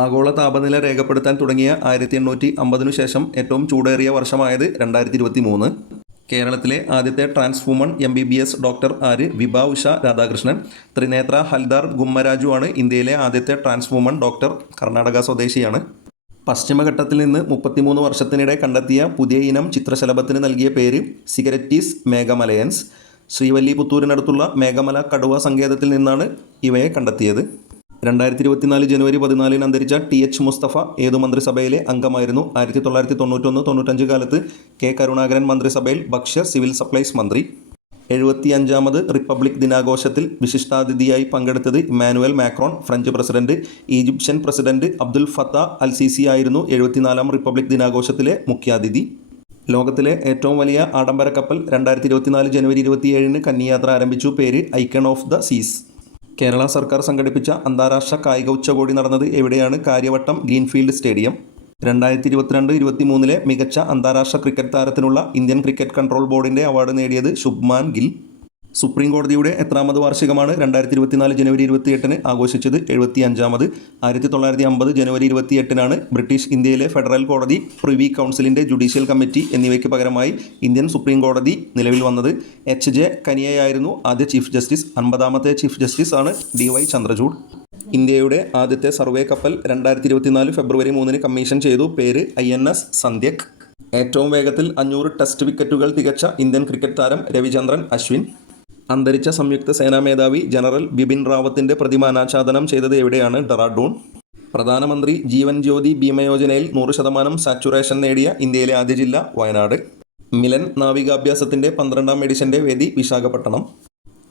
ആഗോള താപനില രേഖപ്പെടുത്താൻ തുടങ്ങിയ ആയിരത്തി എണ്ണൂറ്റി അമ്പതിനു ശേഷം ഏറ്റവും ചൂടേറിയ വർഷമായത് രണ്ടായിരത്തി ഇരുപത്തി മൂന്ന് കേരളത്തിലെ ആദ്യത്തെ transwoman M B B S doctor ആര് വിഭ ഉഷ രാധാകൃഷ്ണൻ ത്രിനേത്ര ഹൽദാർ ഗുമ്മരാജു ആണ് ഇന്ത്യയിലെ ആദ്യത്തെ ട്രാൻസ്ഫൂമൺ ഡോക്ടർ കർണാടക സ്വദേശിയാണ്. പശ്ചിമഘട്ടത്തിൽ നിന്ന് മുപ്പത്തിമൂന്ന് വർഷത്തിനിടെ കണ്ടെത്തിയ പുതിയ ഇനം ചിത്രശലഭത്തിന് നൽകിയ പേര് സിഗരറ്റീസ് മേഘമലയൻസ്. ശ്രീവല്ലിപുത്തൂരിനടുത്തുള്ള മേഘമല കടുവ സങ്കേതത്തിൽ നിന്നാണ് ഇവയെ കണ്ടെത്തിയത്. രണ്ടായിരത്തി ഇരുപത്തിനാല് ജനുവരി പതിനാലിന് അന്തരിച്ച ടി എച്ച് മുസ്തഫ ഏതു മന്ത്രിസഭയിലെ അംഗമായിരുന്നു? ആയിരത്തി തൊള്ളായിരത്തി തൊണ്ണൂറ്റൊന്ന് തൊണ്ണൂറ്റഞ്ച് കാലത്ത് കെ കരുണാകരൻ മന്ത്രിസഭയിൽ ഭക്ഷ്യ സിവിൽ സപ്ലൈസ് മന്ത്രി. എഴുപത്തിയഞ്ചാമത് റിപ്പബ്ലിക് ദിനാഘോഷത്തിൽ വിശിഷ്ടാതിഥിയായി പങ്കെടുത്തത് Emmanuel Macron French president Egyptian president Abdul Fattah al Sisi ആയിരുന്നു എഴുപത്തിനാലാം റിപ്പബ്ലിക് ദിനാഘോഷത്തിലെ മുഖ്യാതിഥി. ലോകത്തിലെ ഏറ്റവും വലിയ ആഡംബര കപ്പൽ രണ്ടായിരത്തി ഇരുപത്തിനാല് ജനുവരി ഇരുപത്തിയേഴിന് കന്നിയാത്ര ആരംഭിച്ചു. പേര് Icon of the Seas. Kerala സർക്കാർ സംഘടിപ്പിച്ച അന്താരാഷ്ട്ര കായിക ഉച്ചകോടി നടന്നത് എവിടെയാണ്? Karyavattom greenfield stadium. രണ്ടായിരത്തി ഇരുപത്തിരണ്ട് ഇരുപത്തി മൂന്നിലെ മികച്ച അന്താരാഷ്ട്ര ക്രിക്കറ്റ് താരത്തിനുള്ള ഇന്ത്യൻ ക്രിക്കറ്റ് കൺട്രോൾ ബോർഡിന്റെ അവാർഡ് നേടിയത് ശുഭ്മാൻ ഗിൽ. സുപ്രീം കോടതിയുടെ എത്രാമത് വാർഷികമാണ് രണ്ടായിരത്തി ഇരുപത്തിനാല് ജനുവരി ഇരുപത്തി എട്ടിന് ആഘോഷിച്ചത്. എഴുപത്തി അഞ്ചാമത് ആയിരത്തി തൊള്ളായിരത്തി അമ്പത് ജനുവരി ഇരുപത്തി എട്ടിനാണ് ബ്രിട്ടീഷ് ഇന്ത്യയിലെ ഫെഡറൽ കോടതി പ്രിവി കൗൺസിലിന്റെ ജുഡീഷ്യൽ കമ്മിറ്റി എന്നിവയ്ക്ക് പകരമായി ഇന്ത്യൻ സുപ്രീം കോടതി നിലവിൽ വന്നത്. എച്ച്. ജെ. കനിയയായിരുന്നു ആദ്യ ചീഫ് ജസ്റ്റിസ്. അൻപതാമത്തെ ചീഫ് ജസ്റ്റിസ് ആണ് ഡി. വൈ. ചന്ദ്രചൂഡ്. ഇന്ത്യയുടെ ആദ്യത്തെ സർവേ കപ്പൽ രണ്ടായിരത്തി ഇരുപത്തിനാല് ഫെബ്രുവരി മൂന്നിന് കമ്മീഷൻ ചെയ്തു. പേര് ഐ. എൻ. എസ്. സന്ധ്യക്. ഏറ്റവും വേഗത്തിൽ അഞ്ഞൂറ് ടെസ്റ്റ് വിക്കറ്റുകൾ തികച്ച ഇന്ത്യൻ ക്രിക്കറ്റ് താരം രവിചന്ദ്രൻ അശ്വിൻ. അന്തരിച്ച സംയുക്ത സേനാ മേധാവി ജനറൽ ബിപിൻ റാവത്തിന്റെ പ്രതിമ അനാച്ഛാദനം ചെയ്തത് എവിടെയാണ്? ഡെറാഡൂൺ. പ്രധാനമന്ത്രി ജീവൻ ജ്യോതി ഭീമയോജനയിൽ നൂറ് ശതമാനം സാച്ചുറേഷൻ നേടിയ ഇന്ത്യയിലെ ആദ്യ ജില്ല വയനാട്. മിലൻ നാവികാഭ്യാസത്തിന്റെ പന്ത്രണ്ടാം എഡിഷന്റെ വേദി വിശാഖപട്ടണം.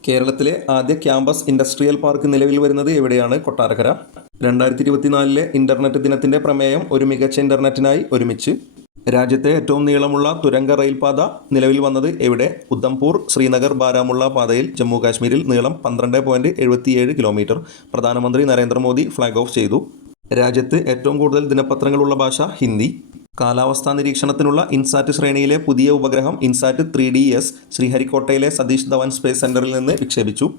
കേരളത്തിലെ ആദ്യ ക്യാമ്പസ് ഇൻഡസ്ട്രിയൽ പാർക്ക് നിലവിൽ വരുന്നത് എവിടെയാണ്? കൊട്ടാരക്കര. രണ്ടായിരത്തി ഇരുപത്തിനാലിലെ ഇന്റർനെറ്റ് ദിനത്തിന്റെ പ്രമേയം ഒരു മികച്ച ഇന്റർനെറ്റിനായി ഒരുമിച്ച്. രാജ്യത്തെ ഏറ്റവും നീളമുള്ള തുരങ്ക റെയിൽപാത നിലവിൽ വന്നത് എവിടെ? ഉദ്ധംപൂർ ശ്രീനഗർ ബാരാമുള്ള പാതയിൽ ജമ്മു കാശ്മീരിൽ നീളം പന്ത്രണ്ട് പോയിന്റ് എഴുപത്തിയേഴ് കിലോമീറ്റർ. പ്രധാനമന്ത്രി നരേന്ദ്രമോദി ഫ്ലാഗ് ഓഫ് ചെയ്തു. രാജ്യത്ത് ഏറ്റവും കൂടുതൽ ദിനപത്രങ്ങളുള്ള ഭാഷ ഹിന്ദി. കാലാവസ്ഥാ നിരീക്ഷണത്തിനുള്ള ഇൻസാറ്റ് ശ്രേണിയിലെ പുതിയ ഉപഗ്രഹം ഇൻസാറ്റ് ത്രീ ഡി എസ് ശ്രീഹരിക്കോട്ടയിലെ സതീഷ് ധവാൻ സ്പേസ് സെന്ററിൽ നിന്ന് വിക്ഷേപിച്ചു.